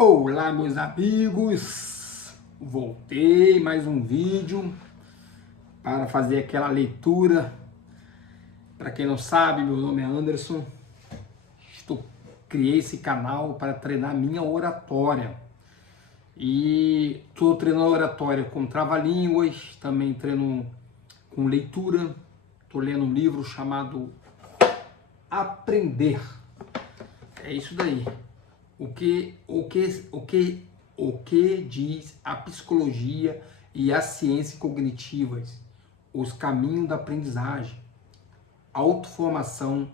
Olá, meus amigos! Voltei mais um vídeo para fazer aquela leitura. Para quem não sabe, meu nome é Anderson. Criei esse canal para treinar minha oratória. E estou treinando oratória com trava-línguas, também treino com leitura. Estou lendo um livro chamado Aprender. É isso daí. O que diz a psicologia e a ciência cognitivas, os caminhos da aprendizagem, autoformação,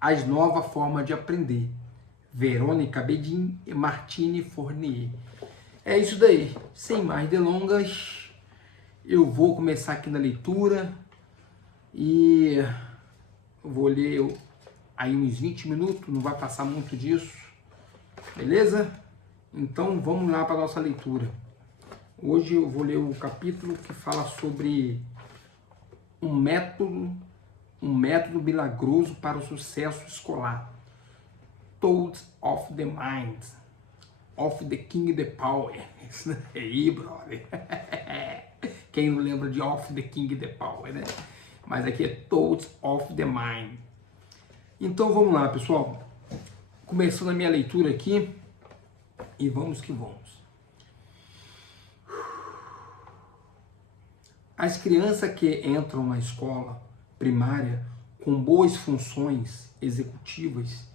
as novas formas de aprender. Verônica Bedin e Martine Fournier. É isso daí. Sem mais delongas, eu vou começar aqui na leitura e vou ler aí uns 20 minutos, não vai passar muito disso. Beleza? Então vamos lá para a nossa leitura. Hoje eu vou ler o capítulo que fala sobre um método milagroso para o sucesso escolar. Tools of the Mind, of the King the Power. Isso aí, brother. Quem não lembra de Of the King the Power, né? Mas aqui é Tools of the Mind. Então vamos lá, pessoal. Começando a minha leitura aqui, e vamos que vamos. As crianças que entram na escola primária com boas funções executivas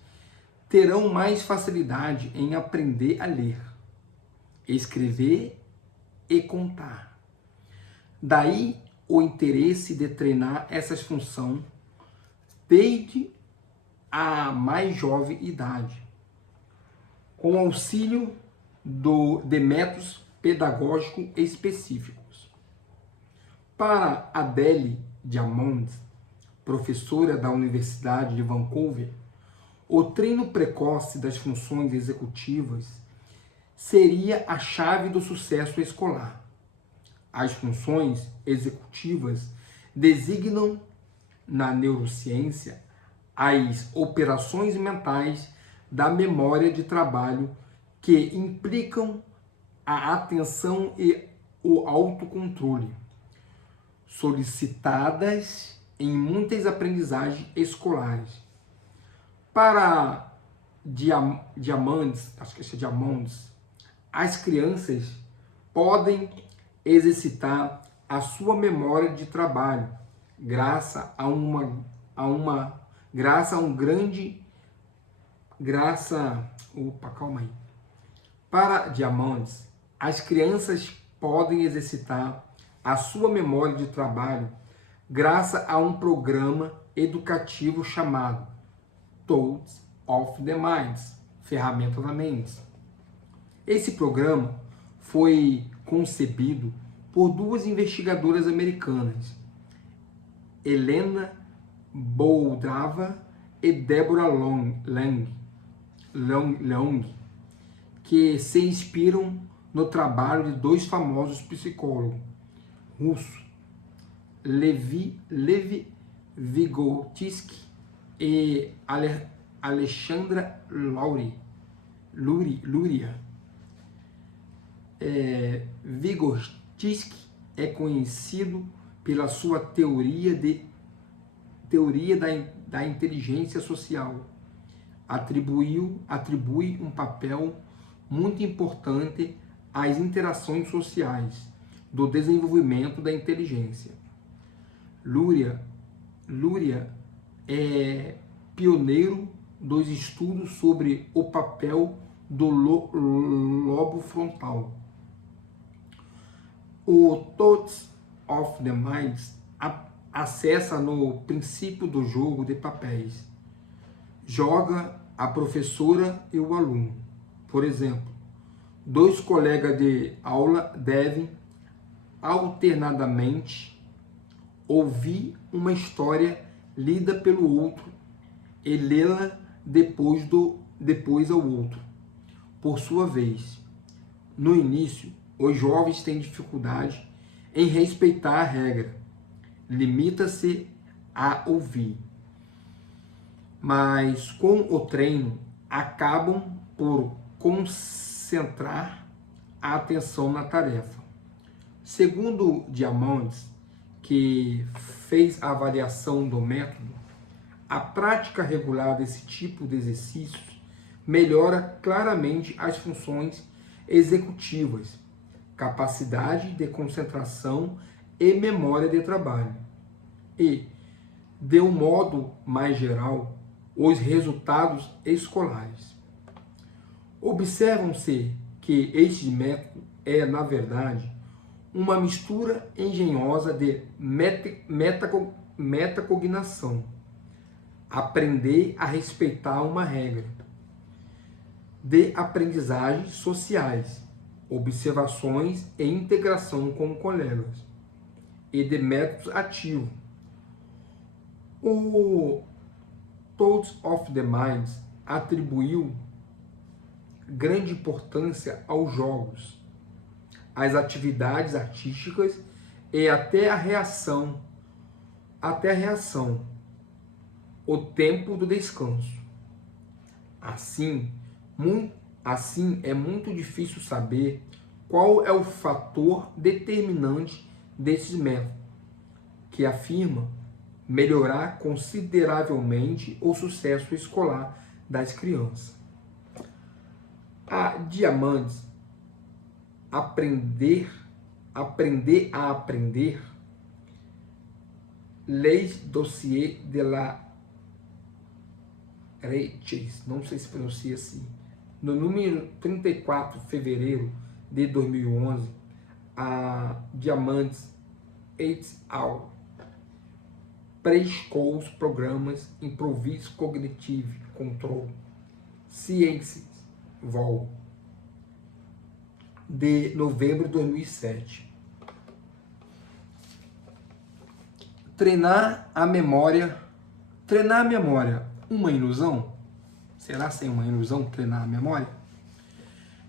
terão mais facilidade em aprender a ler, escrever e contar. Daí o interesse de treinar essas funções desde a mais jovem idade, com auxílio de métodos pedagógicos específicos. Para Adele Diamond, professora da Universidade de Vancouver, o treino precoce das funções executivas seria a chave do sucesso escolar. As funções executivas designam, na neurociência, as operações mentais da memória de trabalho que implicam a atenção e o autocontrole, solicitadas em muitas aprendizagens escolares. Para Diamonds, as crianças podem exercitar a sua memória de trabalho graças a Para Diamonds, as crianças podem exercitar a sua memória de trabalho graças a um programa educativo chamado Tools of the Mind, ferramenta da mente. Esse programa foi concebido por duas investigadoras americanas, Helena Boudava e Deborah Long, que se inspiram no trabalho de dois famosos psicólogos russos, Levi Vygotsky e Alexandra Luria. Vygotsky é conhecido pela sua teoria da inteligência social. Atribui um papel muito importante às interações sociais do desenvolvimento da inteligência. Luria é pioneiro dos estudos sobre o papel do lobo frontal. O Tools of the Mind acessa no princípio do jogo de papéis. Joga a professora e o aluno. Por exemplo, dois colegas de aula devem alternadamente ouvir uma história lida pelo outro e lê-la depois ao outro, por sua vez. No início, os jovens têm dificuldade em respeitar a regra. Limita-se a ouvir. Mas com o treino, acabam por centrar a atenção na tarefa. Segundo Diamandis, que fez a avaliação do método, a prática regular desse tipo de exercícios melhora claramente as funções executivas, capacidade de concentração e memória de trabalho. E, de um modo mais geral, os resultados escolares. Observam-se que este método é, na verdade, uma mistura engenhosa de metacognição, aprender a respeitar uma regra, de aprendizagens sociais, observações e integração com colegas, e de métodos ativos. O Thoughts of the Mind atribuiu grande importância aos jogos, às atividades artísticas e até a reação, o tempo do descanso. Assim é muito difícil saber qual é o fator determinante desses métodos, que afirma melhorar consideravelmente o sucesso escolar das crianças. A Diamandis, aprender a aprender, Les Dossiers de la Reches, não sei se pronuncia assim, no número 34 de fevereiro de 2011, a Diamandis et al. Preschool Programas Improvised Cognitive Control Sciences Vol. de novembro de 2007. Treinar a memória, uma ilusão? Será sem uma ilusão treinar a memória?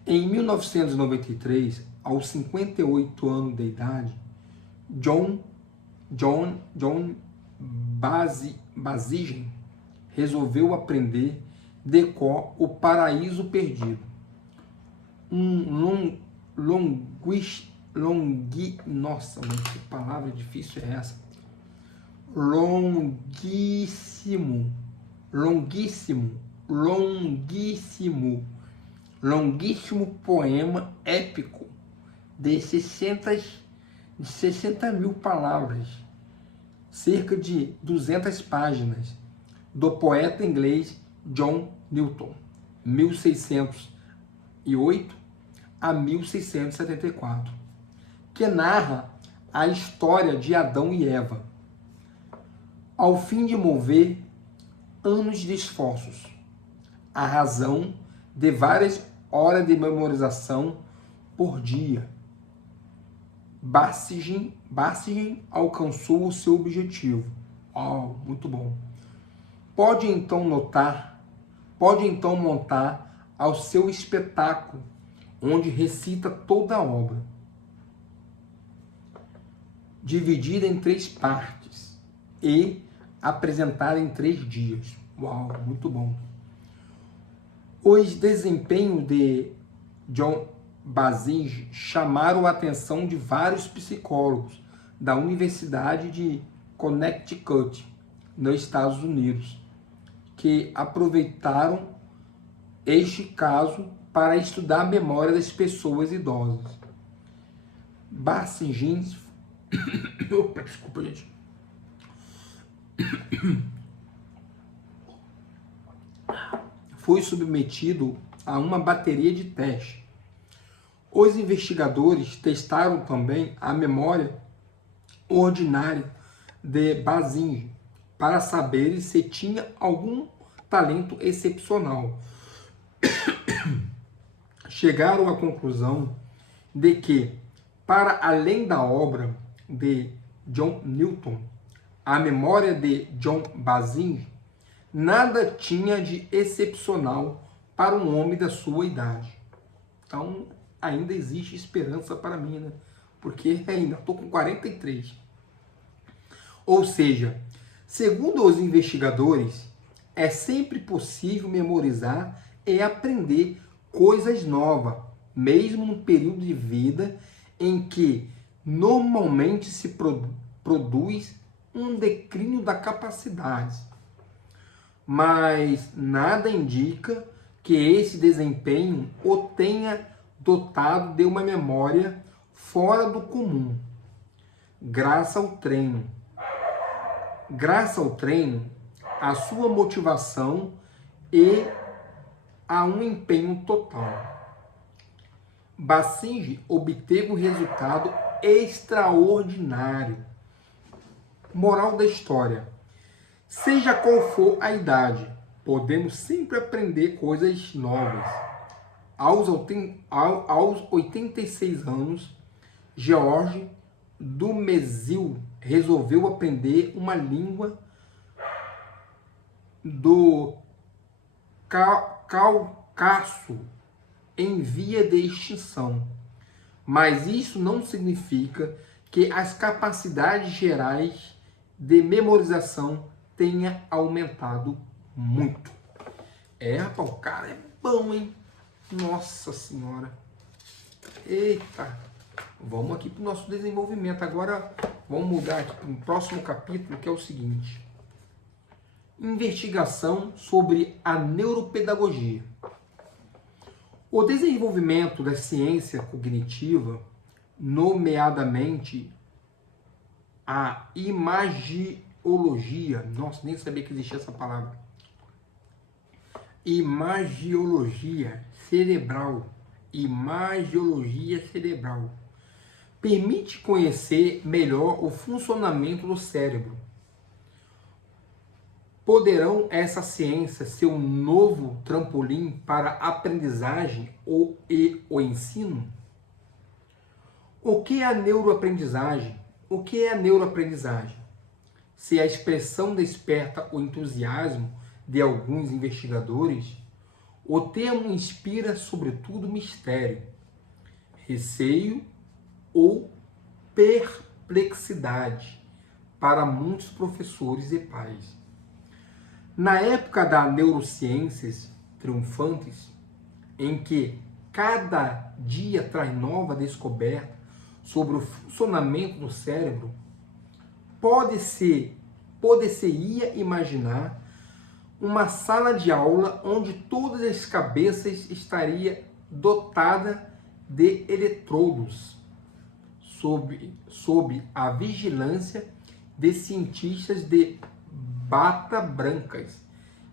Em 1993, aos 58 anos de idade, John Bazigen resolveu aprender de cor O Paraíso Perdido, nossa, mas que palavra difícil é essa? Longuíssimo poema épico de 60 mil palavras, cerca de 200 páginas, do poeta inglês John Newton, 1608 a 1674, que narra a história de Adão e Eva, ao fim de mover anos de esforços, a razão de várias horas de memorização por dia. Bassigen alcançou o seu objetivo. Muito bom. Pode então montar ao seu espetáculo, onde recita toda a obra, dividida em 3 partes e apresentada em 3 dias. Muito bom. Os desempenhos de John Bazigen chamaram a atenção de vários psicólogos da Universidade de Connecticut, nos Estados Unidos, que aproveitaram este caso para estudar a memória das pessoas idosas. Bazigen desculpa, gente. Foi submetido a uma bateria de teste. Os investigadores testaram também a memória ordinária de Bazigen para saber se tinha algum talento excepcional. Chegaram à conclusão de que, para além da obra de John Newton, a memória de John Bazigen nada tinha de excepcional para um homem da sua idade. Então, ainda existe esperança para mim, né? Porque ainda estou com 43. Ou seja, segundo os investigadores, é sempre possível memorizar e aprender coisas novas mesmo no período de vida em que normalmente se produz um declínio da capacidade. Mas nada indica que esse desempenho o tenha dotado de uma memória fora do comum, graças ao treino. Graças ao treino, a sua motivação e a um empenho total. Basige obteve um resultado extraordinário. Moral da história: seja qual for a idade, podemos sempre aprender coisas novas. Aos 86 anos, George Dumézil resolveu aprender uma língua do Cáucaso em via de extinção. Mas isso não significa que as capacidades gerais de memorização tenha aumentado muito. Rapaz, o cara é bom, hein? Nossa Senhora. Eita. Vamos aqui para o nosso desenvolvimento. Agora, vamos mudar aqui para o próximo capítulo, que é o seguinte. Investigação sobre a neuropedagogia. O desenvolvimento da ciência cognitiva, nomeadamente a imagiologia, nossa, nem sabia que existia essa palavra, imagiologia cerebral, permite conhecer melhor o funcionamento do cérebro. Poderão essa ciência ser um novo trampolim para a aprendizagem e o ensino? O que é a neuroaprendizagem? O que é a neuroaprendizagem? Se a expressão desperta o entusiasmo de alguns investigadores, o termo inspira sobretudo mistério, receio ou perplexidade para muitos professores e pais. Na época das neurociências triunfantes, em que cada dia traz nova descoberta sobre o funcionamento do cérebro, pode-se-ia imaginar uma sala de aula onde todas as cabeças estariam dotadas de eletrodos, sob a vigilância de cientistas de bata brancas,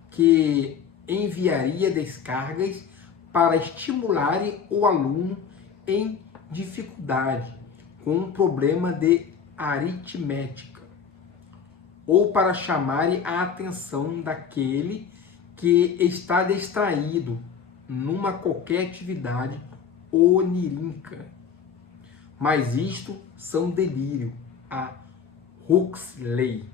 que enviaria descargas para estimularem o aluno em dificuldade com um problema de aritmética, ou para chamarem a atenção daquele que está distraído numa qualquer atividade onírica. Mas isto são delírio a Huxley.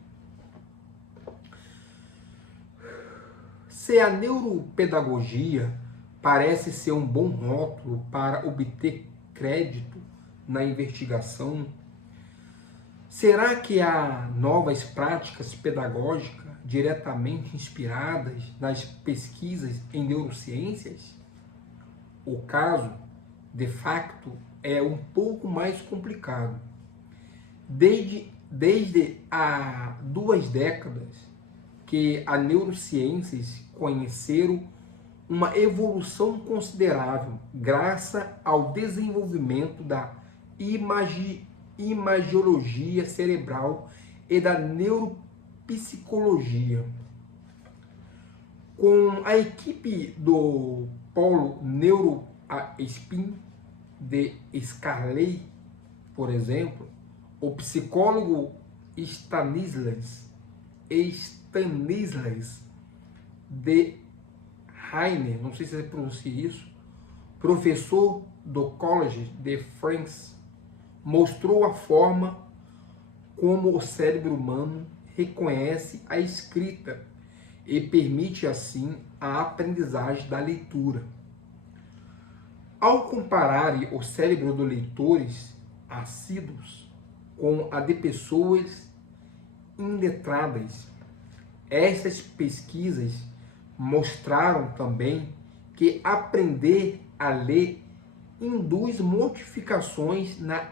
Se a neuropedagogia parece ser um bom rótulo para obter crédito na investigação, será que há novas práticas pedagógicas diretamente inspiradas nas pesquisas em neurociências? O caso, de facto, é um pouco mais complicado. Desde há 2 décadas que as neurociências conheceram uma evolução considerável graças ao desenvolvimento da imagiologia cerebral e da neuropsicologia. Com a equipe do Polo NeuroSpin de Scarlett, por exemplo, o psicólogo Stanislas de Heine, não sei se você pronuncia isso, professor do College de France, mostrou a forma como o cérebro humano reconhece a escrita e permite assim a aprendizagem da leitura. Ao comparar o cérebro de leitores assíduos com a de pessoas iletradas, essas pesquisas mostraram também que aprender a ler induz modificações na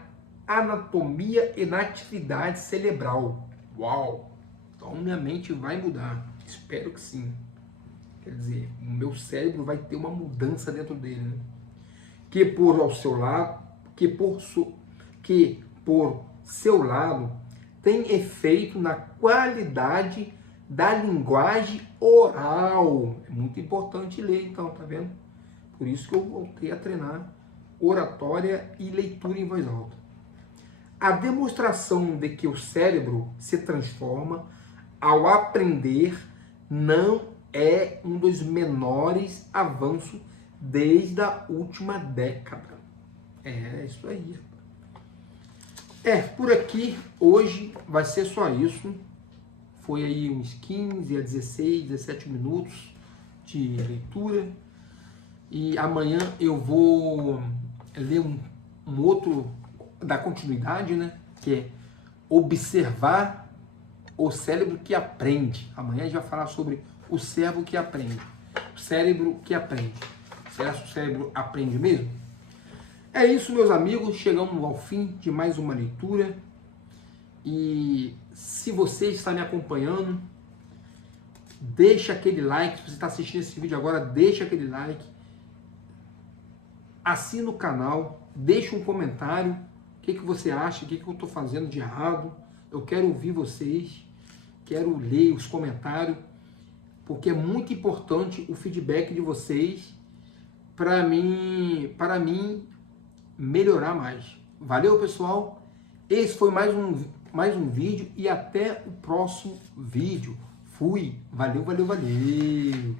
anatomia e na atividade cerebral. Uau! Então minha mente vai mudar. Espero que sim. Quer dizer, o meu cérebro vai ter uma mudança dentro dele, né? Que por seu lado tem efeito na qualidade da linguagem oral. É muito importante ler, então, tá vendo? Por isso que eu voltei a treinar oratória e leitura em voz alta. A demonstração de que o cérebro se transforma ao aprender não é um dos menores avanços desde a última década. É isso aí. Por aqui, hoje vai ser só isso. Foi aí uns 15 a 16, 17 minutos de leitura. E amanhã eu vou ler um outro, da continuidade, né? Que é observar o cérebro que aprende. Amanhã a gente vai falar sobre o cérebro que aprende. O cérebro que aprende. Será que o cérebro aprende mesmo? É isso, meus amigos. Chegamos ao fim de mais uma leitura. E se você está me acompanhando, deixa aquele like. Se você está assistindo esse vídeo agora, deixa aquele like. Assina o canal. Deixa um comentário. O que você acha? O que eu estou fazendo de errado? Eu quero ouvir vocês. Quero ler os comentários. Porque é muito importante o feedback de vocês para mim melhorar mais. Valeu, pessoal? Esse foi mais um vídeo e até o próximo vídeo. Fui. Valeu, valeu, valeu.